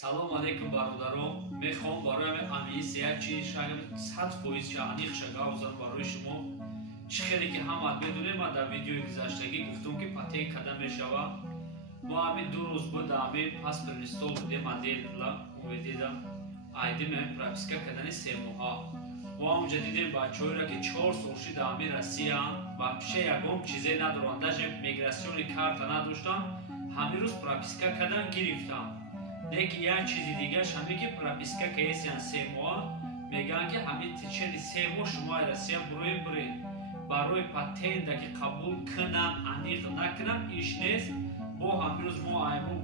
Салом алейкум бародарон. Мехоҳам барои амисия чи шагам 100% чаниқ шагавзан барои шумо чӣ хеле ки ҳамат медонем. Ман дар видеои гузаштагӣ гуфтам ки патент када мешавад. Мо ҳамин 2 рӯз буда ҳамин паспорт инстол будем моделла уведида айдиме прописка кадани 3 моҳа. Мо ҳамҷа дидем бачаҳоро ки 4 сол шуда ҳамин Россия вообще ягон чизе надоранд, даже миграсиони карта надоштанд. ҳамин рӯз прописка кадан гирифтанд. Лекин як чизи дигаш ҳамин ки прописка каесиян 3 моҳа мегӯянд ки ҳамин тичери 3 моҳ шумо Россия буред барои патента ки қабул кунам аниқ накунам иш нест. бо ҳамин рӯз мо айму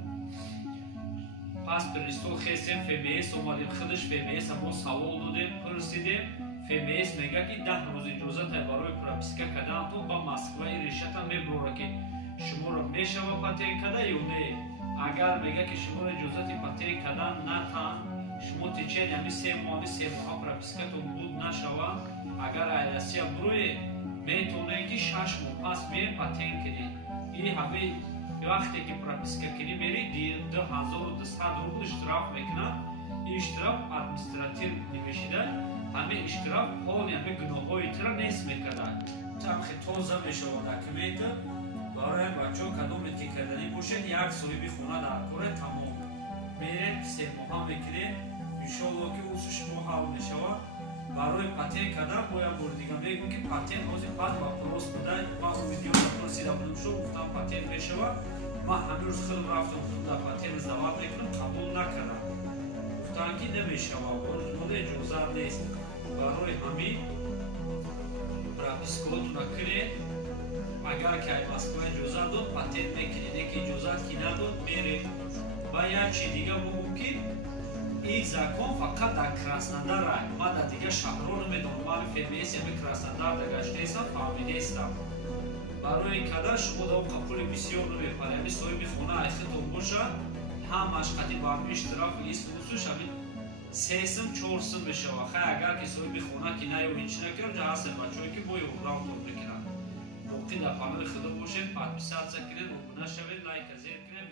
паспорт инстол хестем ФМС омадем худаш ФМС мо савол додем пурсидем. ФМС мега ки 10 рӯз иҷозата барои прописка каданатон ба Москва решата мебурад ки шуморо мешава патент када ё не. Агар мега ки шуморо иҷозати патент кадан натан шумо тичери ҳамин 3 моҳа пропискатон буд нашава. Агар Россия буроед метавонед ки 6 моҳ пас меем патент кунед. ин ҳамин вақте ки прописка кунӣ мери 2200 рубл штраф мекунад. ин штраф административ навишида ҳамин штраф ҳоли ҳамин гуноҳҳои тира нест мекунад. тамхи тоза мешавад документа барои бачаҳо кадомет ки кардани бошед. як соҳиби хона дар кора тамом мерем 3 моҳа мекунем. иншоалло ки усу шумо ҳал мешавад. барои патент кадан мо як бори дига мегӯем ки патент ҳозир баъд вопрос буда ман видеоро пурсида будам шумо гуфтам патент мешавад. ман ҳамин рӯз худам рафтам гуфтам патент дават мекунам қабул накардам. гуфтанд ки намешавад бола иҷозат нест. барои ҳамин пропискаотона кунед. агар ки ай Москва иҷозат дод патент мекунед, яке иҷозат ки надод меред. ва як чи дига бигӯм ки ин закон фақат дар Краснодар рай. ман дар дига шаҳрҳоро медонам. ман ФМС ҳамин Краснодар дагаштаестам фаҳмидаестам. барои ин кадар шумо дав қабули бисёр намепаред. ҳамин соҳиби хона ай хитоб бошад ҳамаш қати ба ҳамин штраф ист усуш ҳамин 3 сум 4 сум мешавад. хай агар ки соҳиби хона ки наё ин чи накунад ҷа ҳастен бачаҳое ки бо равтор мекунанд. боқӣ дар канали худо бошед, подписатсия кунед, обуна шавед, лайк азер кунед.